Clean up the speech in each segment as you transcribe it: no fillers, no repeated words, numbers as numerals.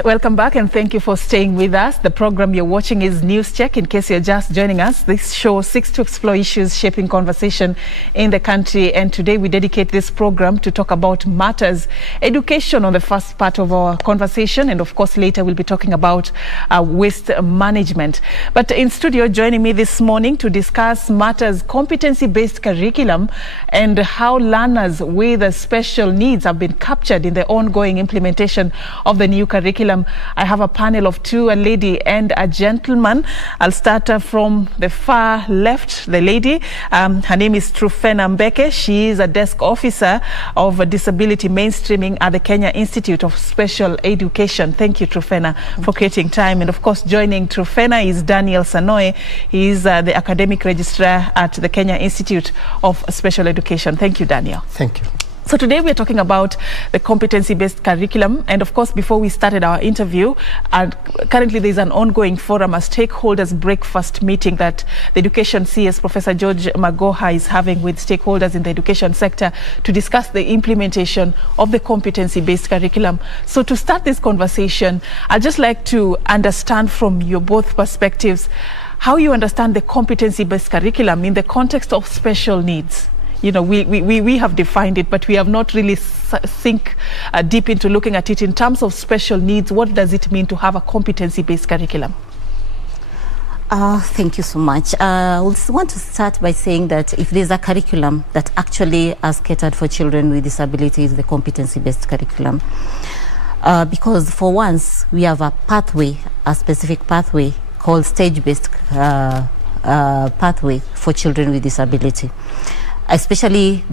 Welcome back and thank you for staying with us. The program you're watching is News Check. In case you're just joining us, this show seeks to explore issues shaping conversation in the country, and today we dedicate this program to talk about matters education on the first part of our conversation, and of course later we'll be talking about waste management. But in studio joining me this morning to discuss matters competency-based curriculum and how learners with special needs have been captured in the ongoing implementation of the new curriculum. I have a panel of two, a lady and a gentleman. I'll start from the far left, the lady. Her name is Truphena Mbeke. She is a desk officer of disability mainstreaming at the Kenya Institute of Special Education. Thank you, Truphena, for creating time. And of course, joining Truphena is Daniel Sanoe. He is the academic registrar at the Kenya Institute of Special Education. Thank you, Daniel. Thank you. So today we're talking about the competency-based curriculum, and of course before we started our interview, currently there's an ongoing forum, a stakeholders breakfast meeting that the Education CS Professor George Magoha is having with stakeholders in the education sector to discuss the implementation of the competency-based curriculum. So to start this conversation, I'd just like to understand from your both perspectives how you understand the competency-based curriculum in the context of special needs. You know, we have defined it, but we have not really think deep into looking at it in terms of special needs. What does it mean to have a competency-based curriculum? Thank you so much. I want to start by saying that if there's a curriculum that actually is catered for children with disabilities, the competency-based curriculum. Because for once, we have a pathway, a specific pathway called stage-based pathway for children with disability. Especially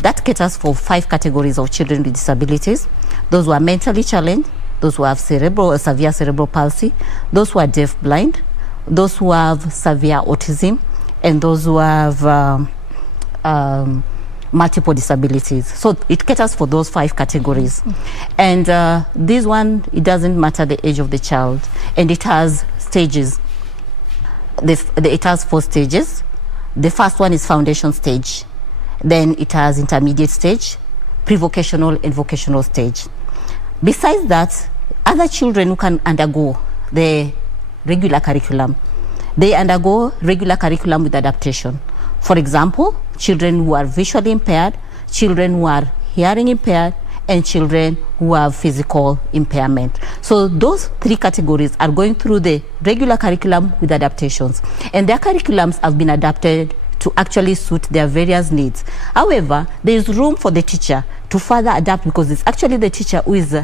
that caters for 5 categories of children with disabilities: those who are mentally challenged, those who have severe cerebral palsy, those who are deaf-blind, those who have severe autism, and those who have multiple disabilities. So it caters for those 5 categories. And this one, it doesn't matter the age of the child, and it has stages. It has 4 stages. The first one is foundation stage. Then it has intermediate stage, pre-vocational and vocational stage. Besides that, other children who can undergo the regular curriculum, they undergo regular curriculum with adaptation. For example, children who are visually impaired, children who are hearing impaired, and children who have physical impairment. So those 3 categories are going through the regular curriculum with adaptations, and their curriculums have been adapted to actually suit their various needs. However, there is room for the teacher to further adapt, because it's actually the teacher who is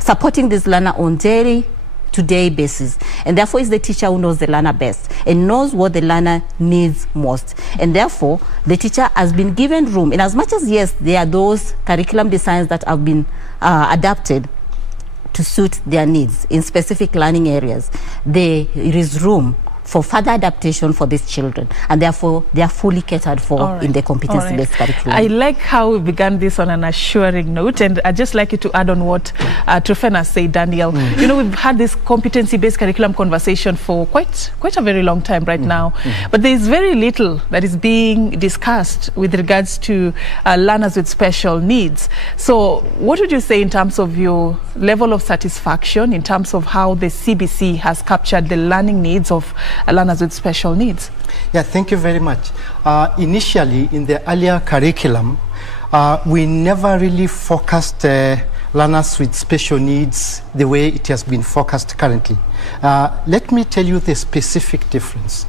supporting this learner on day-to-day basis, and therefore it's the teacher who knows the learner best and knows what the learner needs most. And therefore the teacher has been given room, in as much as yes, there are those curriculum designs that have been adapted to suit their needs in specific learning areas, there is room for further adaptation for these children, and therefore they are fully catered for in the competency-based curriculum. I like how we began this on an assuring note, and I'd just like you to add on what Truphena said, Daniel. You know, we've had this competency-based curriculum conversation for quite a very long time right now, but there is very little that is being discussed with regards to learners with special needs. So what would you say in terms of your level of satisfaction, in terms of how the CBC has captured the learning needs of learners with special needs? Yeah, thank you very much. Initially, in the earlier curriculum, we never really focused learners with special needs the way it has been focused currently. Let me tell you the specific difference.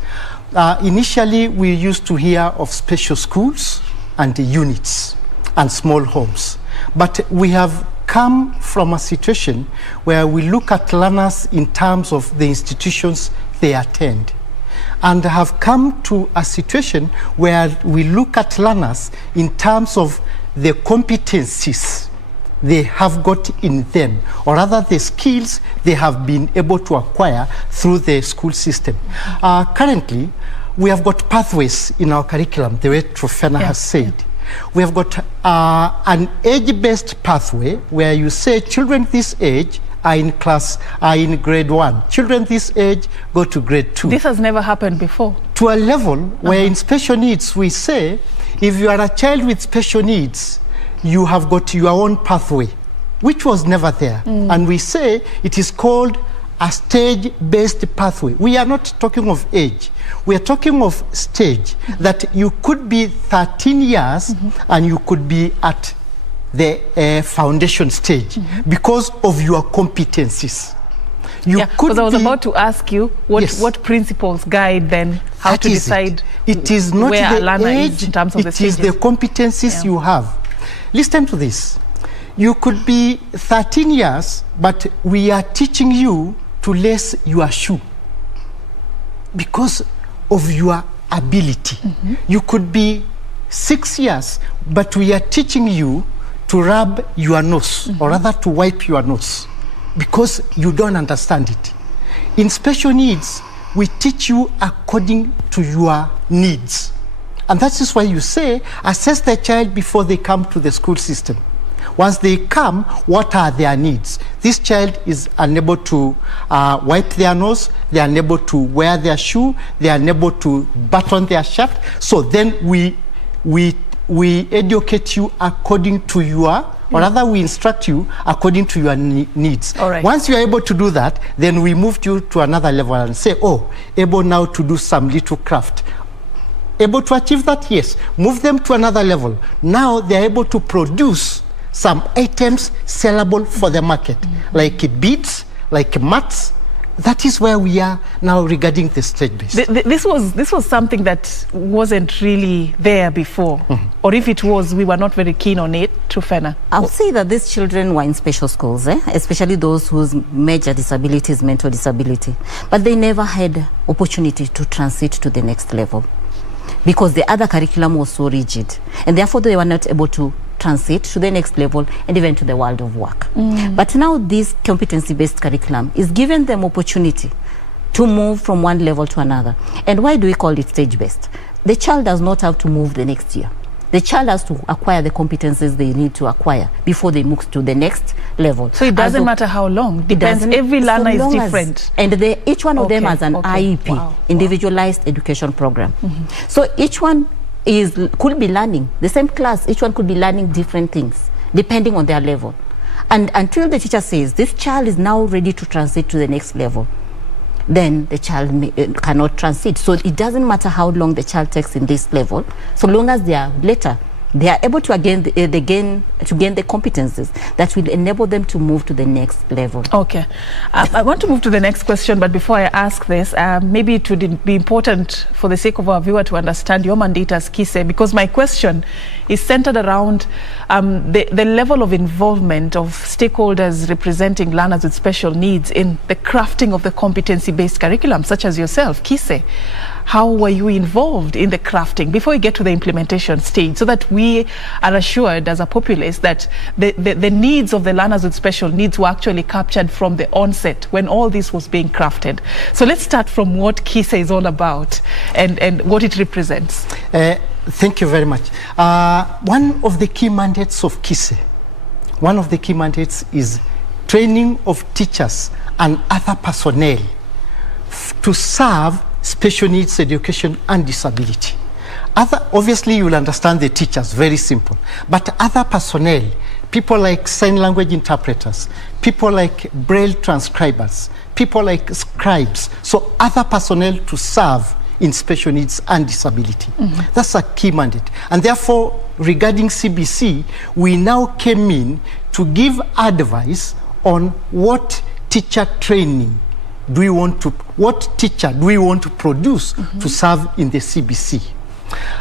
Initially, we used to hear of special schools and units and small homes, but we have come from a situation where we look at learners in terms of the institutions they attend, and have come to a situation where we look at learners in terms of the competencies they have got in them, or rather the skills they have been able to acquire through the school system. Currently, we have got pathways in our curriculum, the way Truphena has said. We have got an age-based pathway where you say children this age are in grade 1. Children this age go to grade 2. This has never happened before. To a level where in special needs we say, if you are a child with special needs, you have got your own pathway which was never there. And we say it is called a stage-based pathway. We are not talking of age. We are talking of stage, that you could be 13 years and you could be at the foundation stage because of your competencies. You could because I was about to ask you what principles guide then how to decide it is not where the a learner age, is in terms of the stages. It is the competencies you have. Listen to this. You could be 13 years, but we are teaching you to lace your shoe because of your ability. You could be 6 years, but we are teaching you to rub your nose, or rather to wipe your nose, because you don't understand it. In special needs, we teach you according to your needs. And that is why you say, assess the child before they come to the school system. Once they come, what are their needs? This child is unable to wipe their nose, they are unable to wear their shoe, they are unable to button their shirt. So then we educate you according to your, or rather we instruct you according to your needs. All right. Once you are able to do that, then we move you to another level and say, oh, able now to do some little craft. Able to achieve that? Yes. Move them to another level. Now they are able to produce some items sellable for the market, like beads, like mats. That is where we are now regarding the stage-based. This was something that wasn't really there before, or if it was, we were not very keen on it. Truphena. I'll say that these children were in special schools, especially those whose major disability is mental disability, but they never had opportunity to transit to the next level because the other curriculum was so rigid, and therefore they were not able to transit to the next level and even to the world of work. But now this competency-based curriculum is giving them opportunity to move from one level to another. And why do we call it stage-based? The child does not have to move the next year. The child has to acquire the competencies they need to acquire before they move to the next level. So it doesn't matter how long. Depends. Every learner is different. And each one of them has an IEP, Individualized Education Program. So each one could be learning the same class. Each one could be learning different things depending on their level, and until the teacher says this child is now ready to transit to the next level, then the child cannot transit. So it doesn't matter how long the child takes in this level, so long as they are later they are able to gain the competencies that will enable them to move to the next level. Okay. I want to move to the next question, but before I ask this, maybe it would be important for the sake of our viewer to understand your mandate as KISE, because my question is centered around the level of involvement of stakeholders representing learners with special needs in the crafting of the competency-based curriculum, such as yourself, KISE. How were you involved in the crafting before we get to the implementation stage, so that we are assured as a populace that the needs of the learners with special needs were actually captured from the onset when all this was being crafted? So let's start from what KISE is all about and what it represents. Thank you very much. One of the key mandates of KISE, one of the key mandates is training of teachers and other personnel to serve special needs education and disability. Obviously, you will understand the teachers, very simple. But other personnel, people like sign language interpreters, people like braille transcribers, people like scribes, so other personnel to serve in special needs and disability. That's a key mandate. And therefore, regarding CBC, we now came in to give advice on what teacher training do we want to, what teacher do we want to produce to serve in the CBC.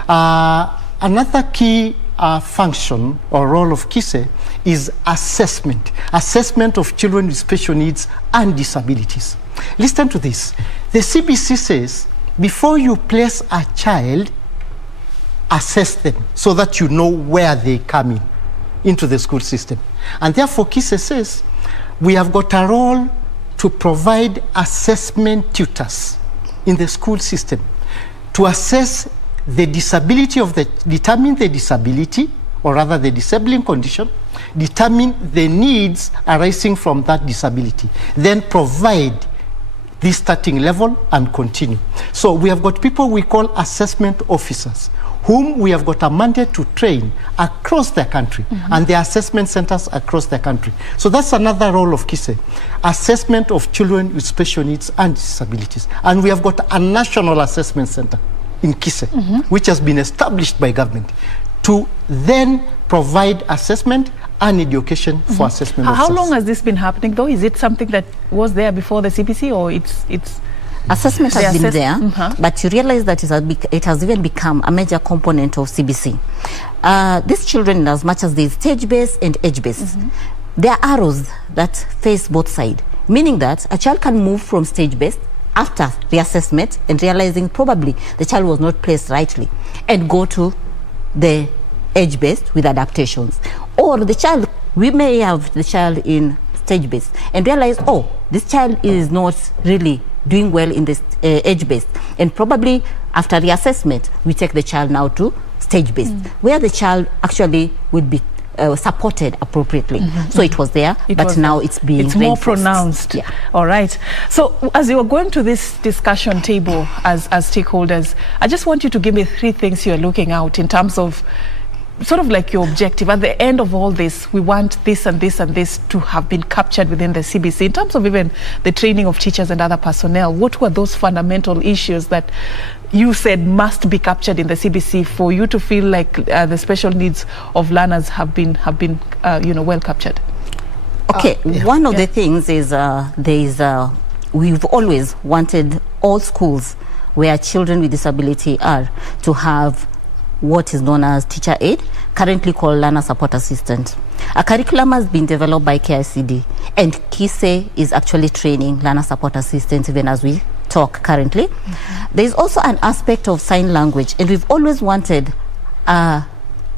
Another key function or role of KISE is assessment. Assessment of children with special needs and disabilities. Listen to this. The CBC says, before you place a child, assess them so that you know where they come into the school system. And therefore, KISE says, we have got a role to provide assessment tutors in the school system to assess the disability of determine the disability, or rather the disabling condition, determine the needs arising from that disability, then provide this starting level and continue. So we have got people we call assessment officers, whom we have got a mandate to train across the country, and the assessment centers across the country. So that's another role of KISE, assessment of children with special needs and disabilities. And we have got a national assessment center in KISE, which has been established by government to then provide assessment and education for assessment officers. How long has this been happening though? Is it something that was there before the CBC, or it's assessment has been there, but you realize that it has even become a major component of CBC. These children, as much as they stage-based and age-based, there are arrows that face both sides, meaning that a child can move from stage-based after reassessment and realizing probably the child was not placed rightly, and go to the age-based with adaptations. Or the child, we may have the child in stage-based and realize, oh, this child is not really doing well in this age-based, and probably after reassessment we take the child now to stage-based, where the child actually would be supported appropriately. So it was there, but now it's being more pronounced. Yeah. All right. So as you are going to this discussion table as stakeholders, I just want you to give me 3 things you're looking out in terms of sort of like your objective. At the end of all this, we want this and this and this to have been captured within the CBC. In terms of even the training of teachers and other personnel, what were those fundamental issues that you said must be captured in the CBC for you to feel like the special needs of learners have been well captured? Okay, one of the things is we've always wanted all schools where children with disability are to have what is known as teacher aid, currently called learner support assistant. A curriculum has been developed by KICD, and KISE is actually training learner support assistants even as we talk currently. There is also an aspect of sign language, and we've always wanted a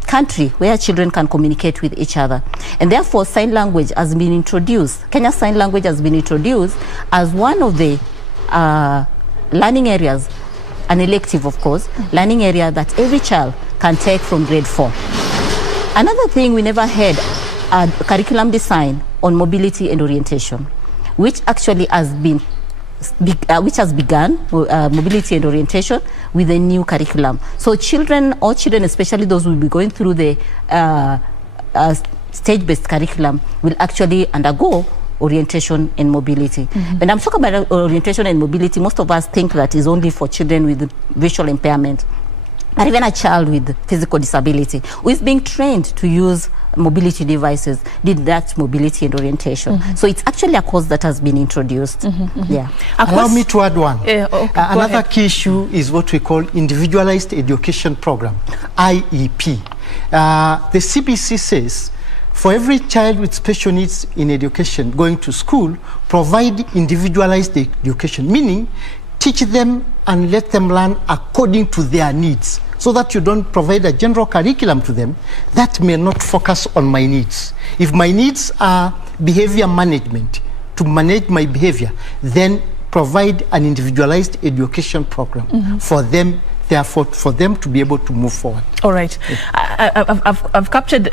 country where children can communicate with each other, and therefore sign language has been introduced. Kenya Sign Language has been introduced as one of the learning areas, an elective, of course, learning area that every child can take from grade 4. Another thing, we never had a curriculum design on mobility and orientation, which actually has been begun mobility and orientation with a new curriculum. So all children, especially those who will be going through the stage-based curriculum, will actually undergo orientation and mobility. When I'm talking about orientation and mobility, most of us think that is only for children with visual impairment. But even a child with physical disability who is being trained to use mobility devices did that mobility and orientation. So it's actually a course that has been introduced. Yeah. Allow me to add one. Okay, another key issue is what we call Individualized Education Program, IEP. The CBC says, for every child with special needs in education going to school, provide individualized education, meaning teach them and let them learn according to their needs, so that you don't provide a general curriculum to them that may not focus on my needs. If my needs are behavior management, to manage my behavior, then provide an individualized education program for them, therefore for them to be able to move forward. All right. I've captured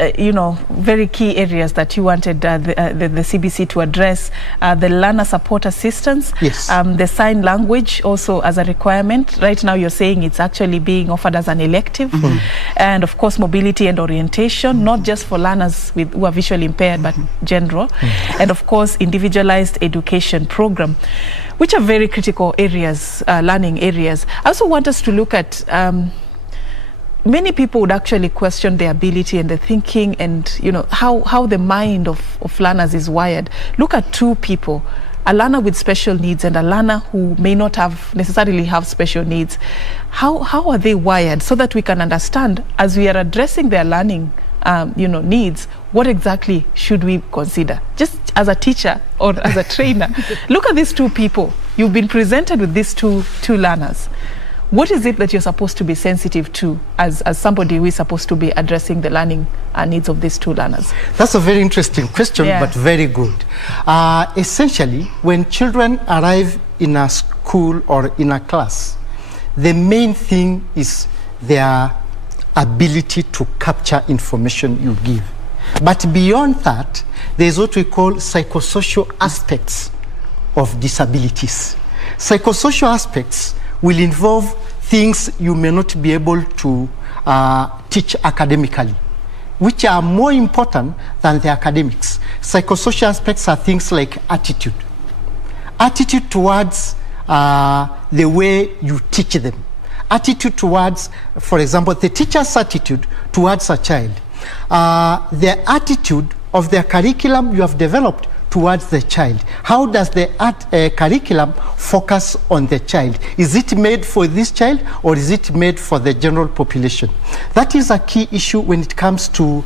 very key areas that you wanted the CBC to address. The learner support assistance, yes. The sign language also as a requirement. Right now you're saying it's actually being offered as an elective, and of course mobility and orientation, not just for learners who are visually impaired, but general, and of course individualized education program, which are very critical areas, learning areas. I also want us to look at many people would actually question the ability and the thinking and how the mind of learners is wired. Look at 2 people, a learner with special needs and a learner who may not necessarily have special needs. How are they wired, so that we can understand as we are addressing their learning needs, what exactly should we consider? Just as a teacher or as a trainer, look at these 2 people. You've been presented with these two learners. What is it that you're supposed to be sensitive to as somebody who is supposed to be addressing the learning needs of these 2 learners? That's a very interesting question, but very good. Essentially, when children arrive in a school or in a class, the main thing is their ability to capture information you give. But beyond that, there's what we call psychosocial aspects of disabilities. Psychosocial aspects will involve things you may not be able to teach academically, which are more important than the academics. Psychosocial aspects are things like attitude. Attitude towards the way you teach them. Attitude towards, for example, the teacher's attitude towards a child. The attitude of the curriculum you have developed towards the child. How does the curriculum focus on the child? Is it made for this child or is it made for the general population? That is a key issue when it comes to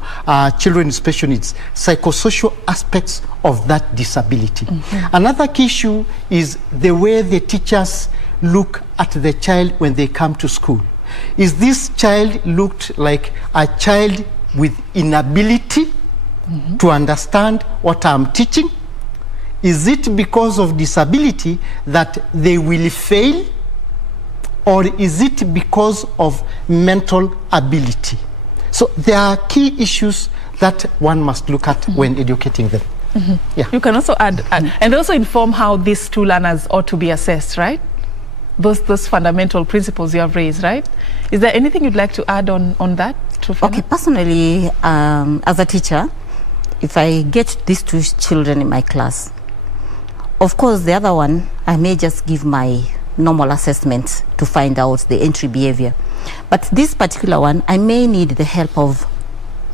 children with special needs, psychosocial aspects of that disability. Another key issue is the way the teachers look at the child when they come to school. Is this child looked like a child with inability to understand what I'm teaching? Is it because of disability that they will fail? Or is it because of mental ability? So there are key issues that one must look at when educating them. Yeah. You can also add, and also inform how these two learners ought to be assessed, right? Those fundamental principles you have raised, right? Is there anything you'd like to add on that, Truphena? Okay, personally, as a teacher, if I get these two children in my class, of course, the other one, I may just give my normal assessment to find out the entry behavior. But this particular one, I may need the help of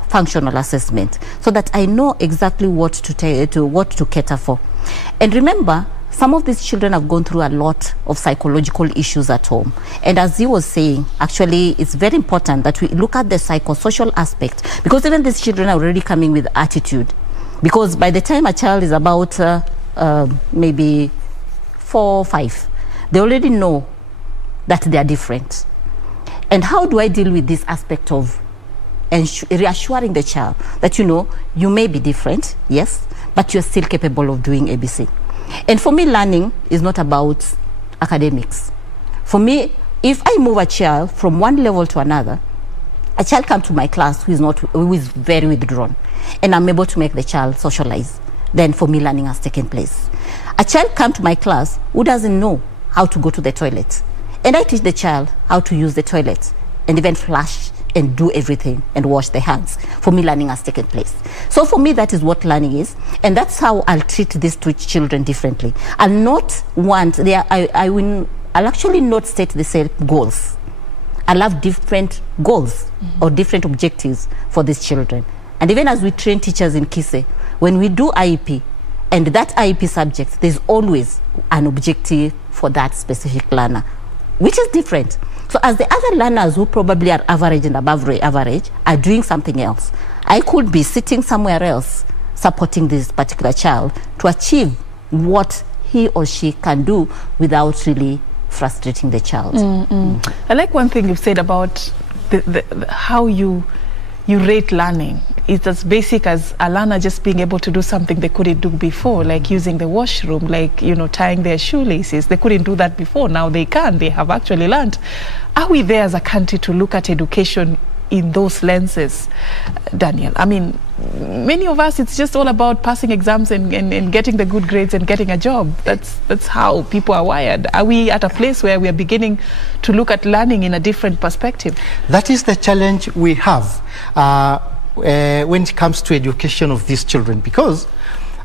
functional assessment so that I know exactly what to cater for. And remember, some of these children have gone through a lot of psychological issues at home. And as you was saying, actually, it's very important that we look at the psychosocial aspect, because even these children are already coming with attitude. Because by the time a child is about maybe 4 or 5, they already know that they are different. And how do I deal with this aspect of reassuring the child that, you know, you may be different, yes, but you're still capable of doing ABC. And for me, learning is not about academics. For me, if I move a child from one level to another, a child comes to my class who is very withdrawn, and I'm able to make the child socialize, then for me, learning has taken place. A child comes to my class who doesn't know how to go to the toilet, and I teach the child how to use the toilet and even flush and do everything and wash their hands. For me, learning has taken place. So for me, that is what learning is, and that's how I'll treat these two children differently. I'll not want, I'll actually not set the same goals. I'll have different goals or different objectives for these children. And even as we train teachers in KISE, when we do IEP, and that IEP subject, there's always an objective for that specific learner, which is different. So as the other learners who probably are average and above average are doing something else, I could be sitting somewhere else supporting this particular child to achieve what he or she can do without really frustrating the child. I like one thing you've said about how you rate learning. It's as basic as a learner just being able to do something they couldn't do before, like using the washroom, like, you know, tying their shoelaces. They couldn't do that before. Now they can. They have actually learned. Are we there as a country to look at education in those lenses, Daniel? I mean, many of us, it's just all about passing exams and getting the good grades and getting a job. That's how people are wired. Are we at a place where we are beginning to look at learning in a different perspective? That is the challenge we have when it comes to education of these children, because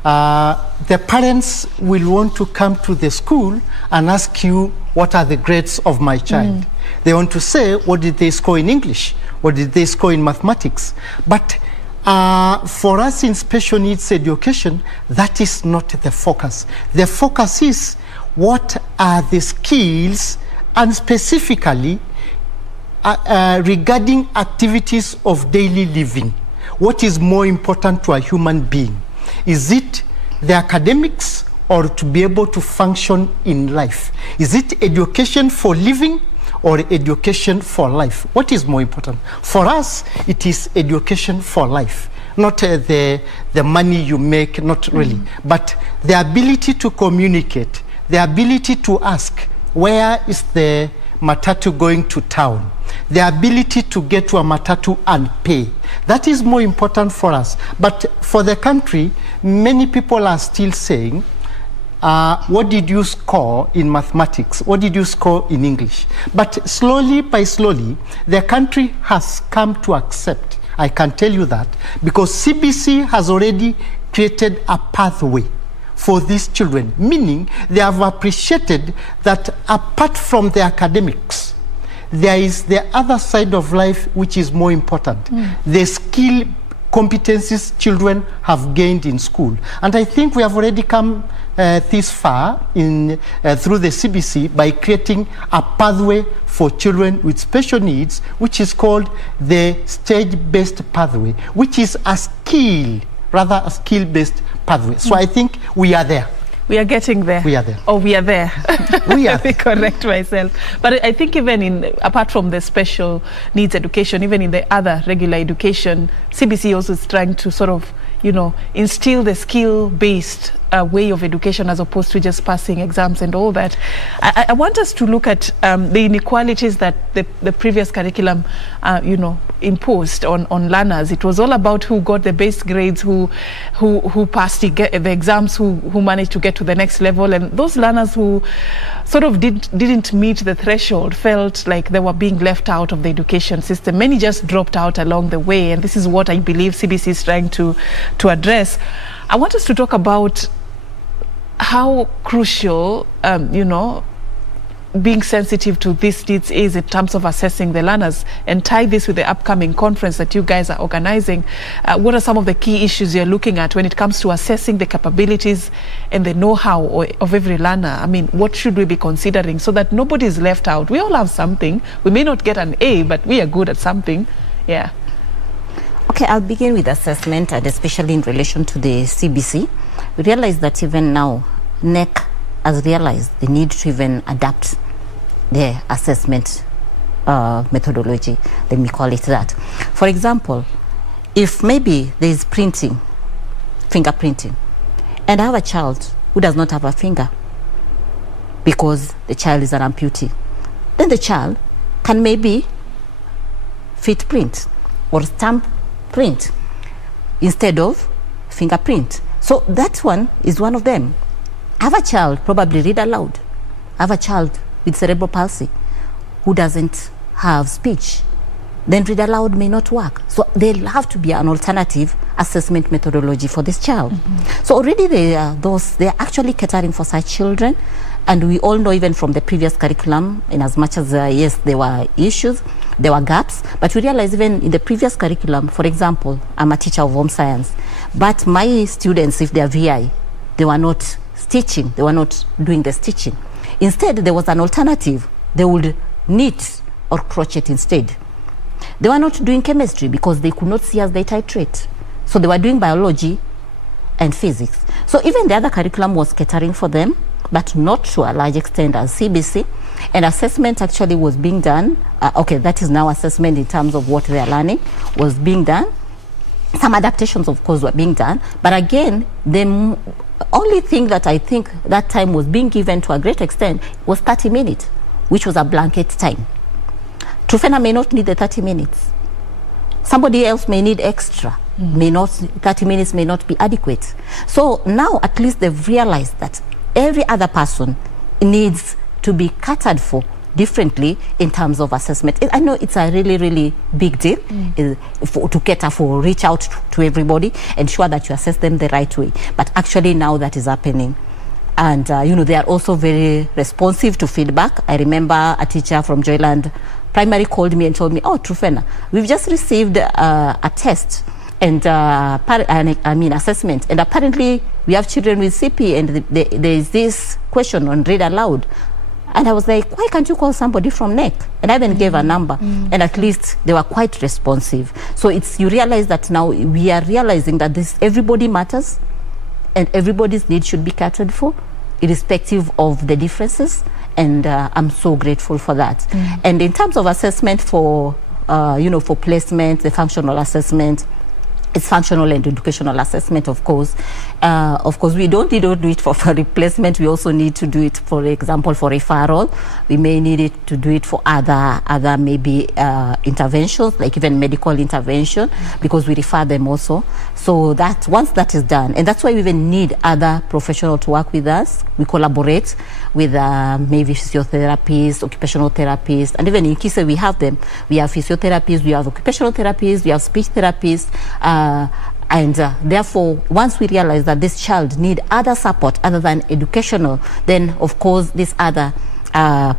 the parents will want to come to the school and ask you, what are the grades of my child? They want to say, what did they score in English? What did they score in mathematics? But for us in special needs education, that is not the focus. The focus is, what are the skills, and specifically regarding activities of daily living. What is more important to a human being? Is it the academics or to be able to function in life? Is it education for living or education for life? What is more important? For us, it is education for life. Not the money you make, not really, but the ability to communicate, the ability to ask, where is the matatu going to town? The ability to get to a matatu and pay. That is more important for us. But for the country, many people are still saying, what did you score in mathematics? What did you score in English? But slowly by slowly, the country has come to accept, I can tell you that, because CBC has already created a pathway for these children, meaning they have appreciated that apart from the academics, there is the other side of life which is more important, the skill competencies children have gained in school. And I think we have already come this far in through the CBC by creating a pathway for children with special needs, which is called the stage-based pathway, which is a skill, rather a skill-based pathway. So I think we are there. We are getting there. We are there. Oh, we are there. We are. Let me correct myself. But I think even apart from the special needs education, even in the other regular education, CBC also is trying to sort of, instill the skill-based way of education as opposed to just passing exams and all that. I want us to look at the inequalities that the previous curriculum, imposed on learners. It was all about who got the best grades, who passed the exams, who managed to get to the next level, and those learners who sort of didn't meet the threshold felt like they were being left out of the education system. Many just dropped out along the way, and this is what I believe CBC is trying to address. I want us to talk about how crucial, being sensitive to these needs is in terms of assessing the learners, and tie this with the upcoming conference that you guys are organizing. What are some of the key issues you're looking at when it comes to assessing the capabilities and the know-how of every learner? I mean, what should we be considering so that nobody is left out? We all have something. We may not get an A, but we are good at something. Yeah. Okay, I'll begin with assessment, and especially in relation to the CBC. We realize that even now, NEC has realized the need to even adapt their assessment methodology, let me call it that. For example, if maybe there is fingerprinting, and I have a child who does not have a finger because the child is an amputee, then the child can maybe fit print or stamp print instead of fingerprint. So that one is one of them. I have a child probably read aloud. I have a child with cerebral palsy who doesn't have speech. Then read aloud may not work. So there'll have to be an alternative assessment methodology for this child. So already they're actually catering for such children. And we all know, even from the previous curriculum, in as much as, yes, there were issues, there were gaps, but we realized even in the previous curriculum, for example, I'm a teacher of home science, but my students, if they are VI, they were not stitching, they were not doing the stitching. Instead, there was an alternative. They would knit or crochet instead. They were not doing chemistry because they could not see as they titrate. So they were doing biology and physics. So even the other curriculum was catering for them, but not to a large extent as CBC. And assessment actually was being done. Okay, that is now assessment in terms of what they are learning was being done. Some adaptations, of course, were being done. But again, the only thing that I think that time was being given to a great extent was 30 minutes, which was a blanket time. Truphena may not need the 30 minutes. Somebody else may need extra. 30 minutes may not be adequate. So now at least they've realized that every other person needs to be catered for differently in terms of assessment. I know it's a really, really big deal to cater for, reach out to everybody, ensure that you assess them the right way. But actually now that is happening. And, they are also very responsive to feedback. I remember a teacher from Joyland Primary called me and told me, oh, Truphena, we've just received a test and assessment, and apparently we have children with CP, and there is this question on read aloud. And I was like, why can't you call somebody from NEC? And I even gave a number, and at least they were quite responsive. So you realize that now we are realizing that everybody matters, and everybody's needs should be catered for, irrespective of the differences. And I'm so grateful for that. And in terms of assessment for placement, the functional assessment, It's functional and educational assessment, of course. We don't do it for replacement. We also need to do it, for example, for referral. We may need it to do it for other maybe interventions, like even medical intervention, because we refer them also. So that once that is done, and that's why we even need other professionals to work with us. We collaborate with maybe physiotherapists, occupational therapists, and even in KISE we have them. We have physiotherapists, we have occupational therapists, we have speech therapists. Therefore, once we realize that this child needs other support other than educational, then of course these other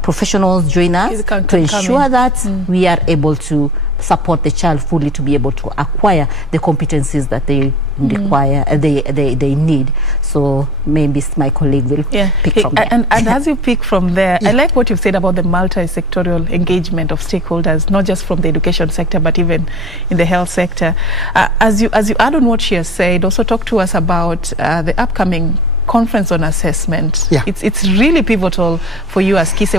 professionals join us to ensure that we are able to support the child fully to be able to acquire the competencies that they require, they need. So maybe my colleague will pick from there. And as you pick from there, I like what you've said about the multi-sectorial engagement of stakeholders, not just from the education sector, but even in the health sector. As you add on what she has said, also talk to us about the upcoming conference on assessment. It's really pivotal for you as KISE.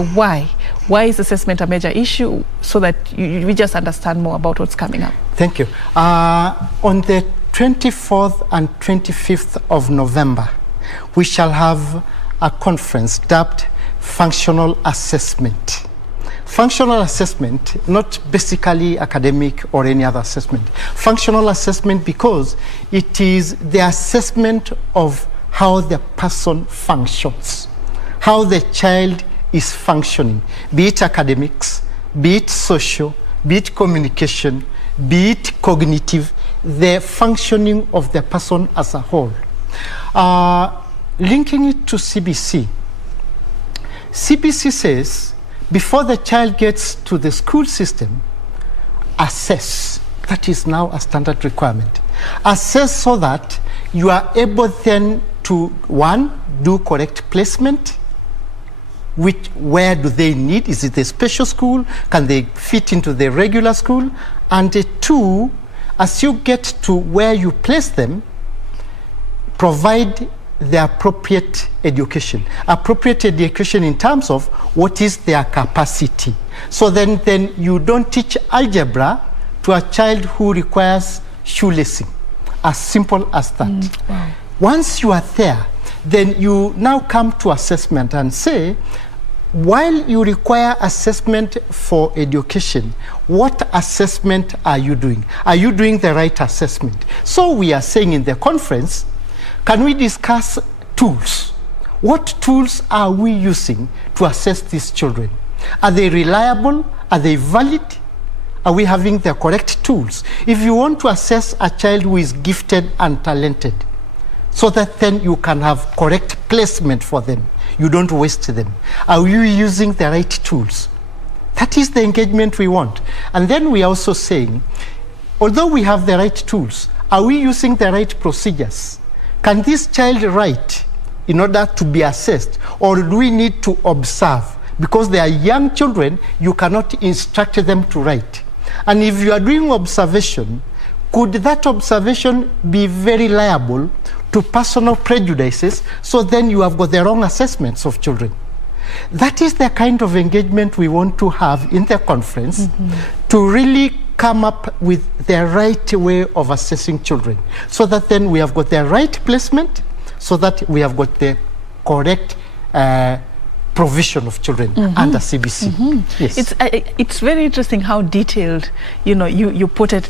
Why is assessment a major issue, so that we just understand more about what's coming up? Thank you. On the 24th and 25th of November, we shall have a conference dubbed Functional Assessment. Functional assessment, not basically academic or any other assessment. Functional assessment because it is the assessment of how the person functions, how the child is functioning, be it academics, be it social, be it communication, be it cognitive, the functioning of the person as a whole. Linking it to CBC, CBC says before the child gets to the school system, assess. That is now a standard requirement. Assess so that you are able then to, one, do correct placement. Where do they need? Is it a special school? Can they fit into the regular school? And two, as you get to where you place them, provide the appropriate education. Appropriate education in terms of what is their capacity. So then you don't teach algebra to a child who requires shoelacing. As simple as that. Wow. Once you are there, then you now come to assessment and say, while you require assessment for education, what assessment are you doing? Are you doing the right assessment? So we are saying in the conference, can we discuss tools? What tools are we using to assess these children? Are they reliable? Are they valid? Are we having the correct tools? If you want to assess a child who is gifted and talented, so that then you can have correct placement for them, you don't waste them. Are you using the right tools? That is the engagement we want. And then we are also saying, although we have the right tools, are we using the right procedures? Can this child write in order to be assessed, or do we need to observe? Because they are young children, you cannot instruct them to write. And if you are doing observation, could that observation be very liable to personal prejudices? So then you have got the wrong assessments of children. That is the kind of engagement we want to have in the conference, to really come up with the right way of assessing children, so that then we have got the right placement, so that we have got the correct provision of children under CBC. Yes. It's very interesting how detailed you put it.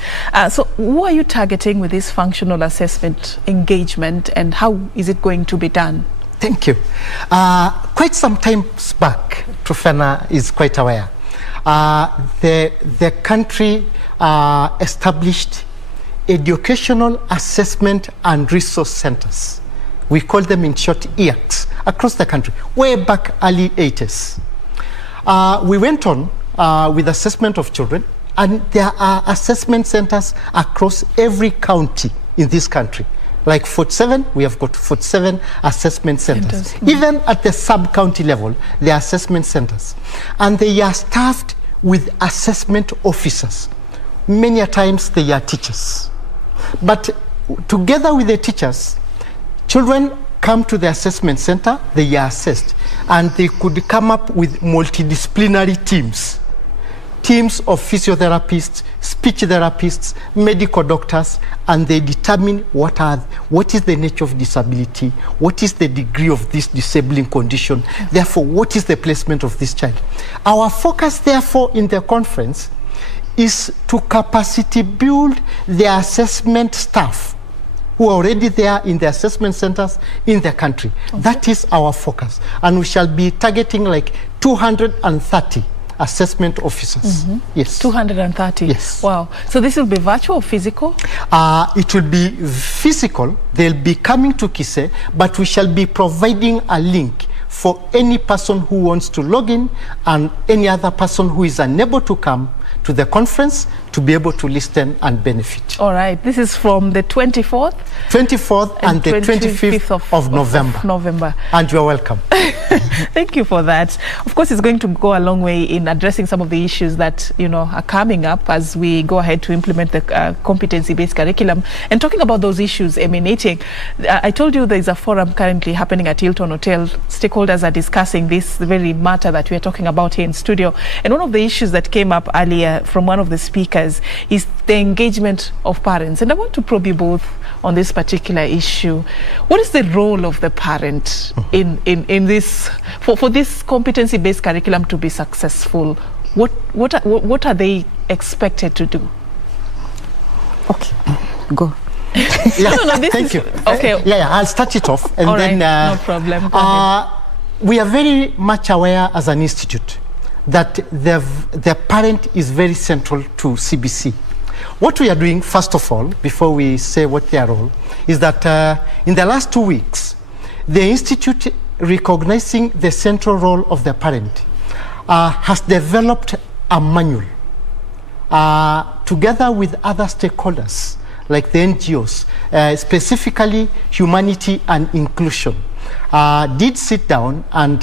So who are you targeting with this functional assessment engagement, and how is it going to be done? Thank you. Quite some time back, Truphena is quite aware, the country established educational assessment and resource centers. We call them in short EACs across the country, way back early 80s. We went on with assessment of children, and there are assessment centers across every county in this country. Like 47, we have got 47 assessment centers. Even at the sub-county level, there are assessment centers. And they are staffed with assessment officers. Many a times they are teachers. But together with the teachers, children come to the assessment center, they are assessed, and they could come up with multidisciplinary teams teams of physiotherapists, speech therapists, medical doctors, and they determine what is the nature of disability, what is the degree of this disabling condition, therefore what is the placement of this child. Our focus therefore in the conference is to capacity build the assessment staff who are already there in the assessment centers in the country. Okay. That is our focus. And we shall be targeting like 230 assessment officers. Yes. 230? Yes. Wow. So this will be virtual or physical? It will be physical. They'll be coming to KISE, but we shall be providing a link for any person who wants to log in and any other person who is unable to come to the conference to be able to listen and benefit. All right. This is from the 24th? 24th and the 25th of November. And you're welcome. Thank you for that. Of course, it's going to go a long way in addressing some of the issues that, are coming up as we go ahead to implement the competency-based curriculum. And talking about those issues emanating, I told you there is a forum currently happening at Hilton Hotel. Stakeholders are discussing this very matter that we are talking about here in studio. And one of the issues that came up earlier from one of the speakers is the engagement of parents. And I want to probe you both on this particular issue. What is the role of the parent in this, for this competency-based curriculum to be successful? What are they expected to do? Okay, go. Yeah, thank you. Okay. I'll start it off. And all then, right, no problem. Go ahead. We are very much aware as an institute that the parent is very central to CBC. What we are doing, first of all, before we say what their role, is that in the last 2 weeks, the institute, recognizing the central role of the parent, has developed a manual together with other stakeholders, like the NGOs, specifically Humanity and Inclusion, did sit down and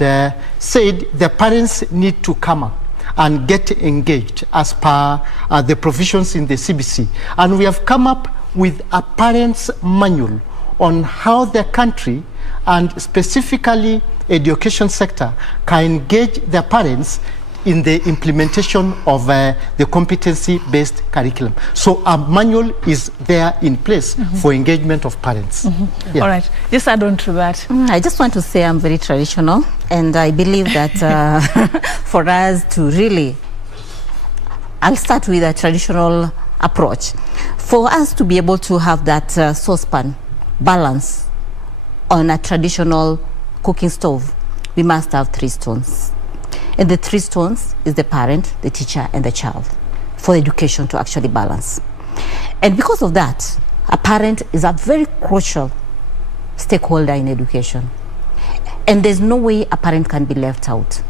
said the parents need to come up and get engaged as per the provisions in the CBC. And we have come up with a parents' manual on how the country and specifically education sector can engage the parents in the implementation of the competency-based curriculum. So a manual is there in place for engagement of parents. All right, just add on to that. I just want to say I'm very traditional, and I believe that for us to really, I'll start with a traditional approach. For us to be able to have that saucepan balance on a traditional cooking stove, we must have 3 stones. And the 3 stones is the parent, the teacher, and the child for education to actually balance. And because of that, a parent is a very crucial stakeholder in education. And there's no way a parent can be left out.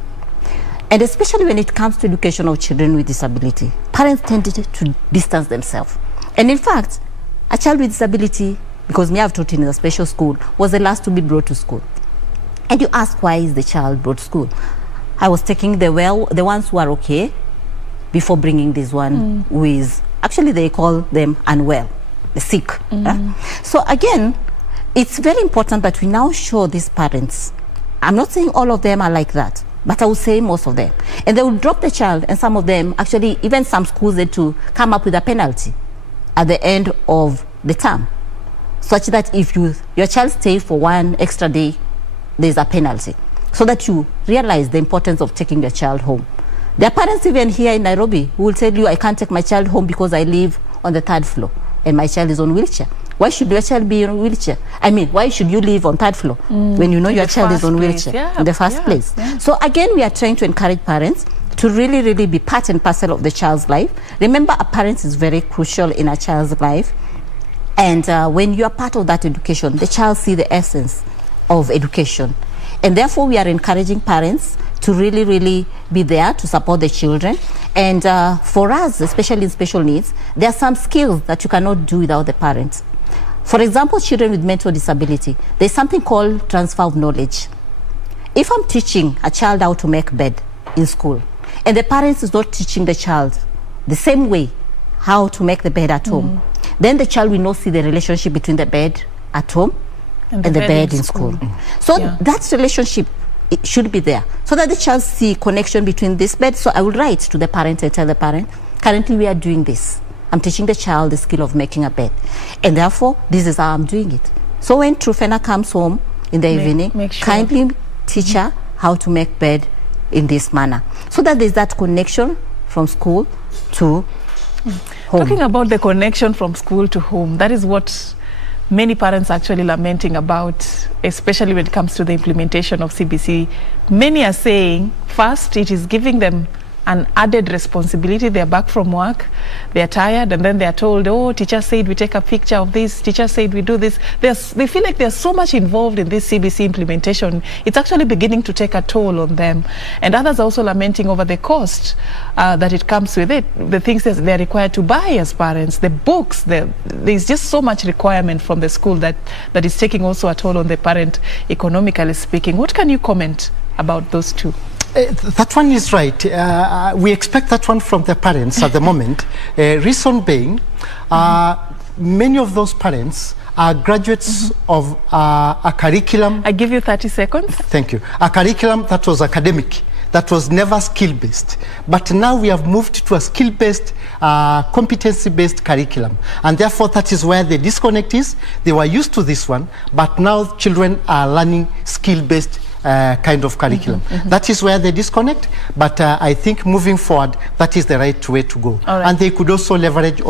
And especially when it comes to education of children with disability, parents tend to distance themselves. And in fact, a child with disability, because me I've taught in a special school, was the last to be brought to school. And you ask, why is the child brought to school? I was taking the ones who are okay before bringing this one who is, actually they call them unwell, the sick. So again, it's very important that we now show these parents. I'm not saying all of them are like that, but I would say most of them. And they will drop the child, and some of them, actually even some schools, they to come up with a penalty at the end of the term, such that if your child stays for 1 extra day, there's a penalty, so that you realize the importance of taking your child home. There are parents even here in Nairobi who will tell you, I can't take my child home because I live on the 3rd floor and my child is on wheelchair. Why should your child be on wheelchair? I mean, why should you live on 3rd floor when you know your child is on wheelchair in the first place? So again, we are trying to encourage parents to really, really be part and parcel of the child's life. Remember, a parent is very crucial in a child's life. And when you are part of that education, the child sees the essence of education. And therefore, we are encouraging parents to really, really be there to support the children. And for us, especially in special needs, there are some skills that you cannot do without the parents. For example, children with mental disability, there's something called transfer of knowledge. If I'm teaching a child how to make bed in school, and the parents is not teaching the child the same way how to make the bed at home, then the child will not see the relationship between the bed at home and the bed in school. So that relationship it should be there, so that the child see connection between this bed. So I will write to the parent and tell the parent, currently we are doing this. I'm teaching the child the skill of making a bed, and therefore this is how I'm doing it. So when Truphena comes home in the evening, make sure. kindly teach her how to make bed in this manner, so that there's that connection from school to home. Talking about the connection from school to home, that is what many parents are actually lamenting about, especially when it comes to the implementation of CBC. Many are saying, first, it is giving them an added responsibility. They're back from work, they're tired, and then they're told, oh, teacher said we take a picture of this, teacher said we do this. They feel like there's so much involved in this CBC implementation. It's actually beginning to take a toll on them. And others are also lamenting over the cost that it comes with it, the things that they're required to buy as parents, the books. There's just so much requirement from the school that is taking also a toll on the parent, economically speaking. What can you comment about those two? That one is right. We expect that one from the parents at the moment. Reason being, many of those parents are graduates of a curriculum. I give you 30 seconds. Thank you. A curriculum that was academic, that was never skill-based. But now we have moved to a skill-based, competency-based curriculum. And therefore, that is where the disconnect is. They were used to this one, but now children are learning skill-based kind of curriculum. That is where they disconnect, but I think moving forward, that is the right way to go. All right. And they could also leverage on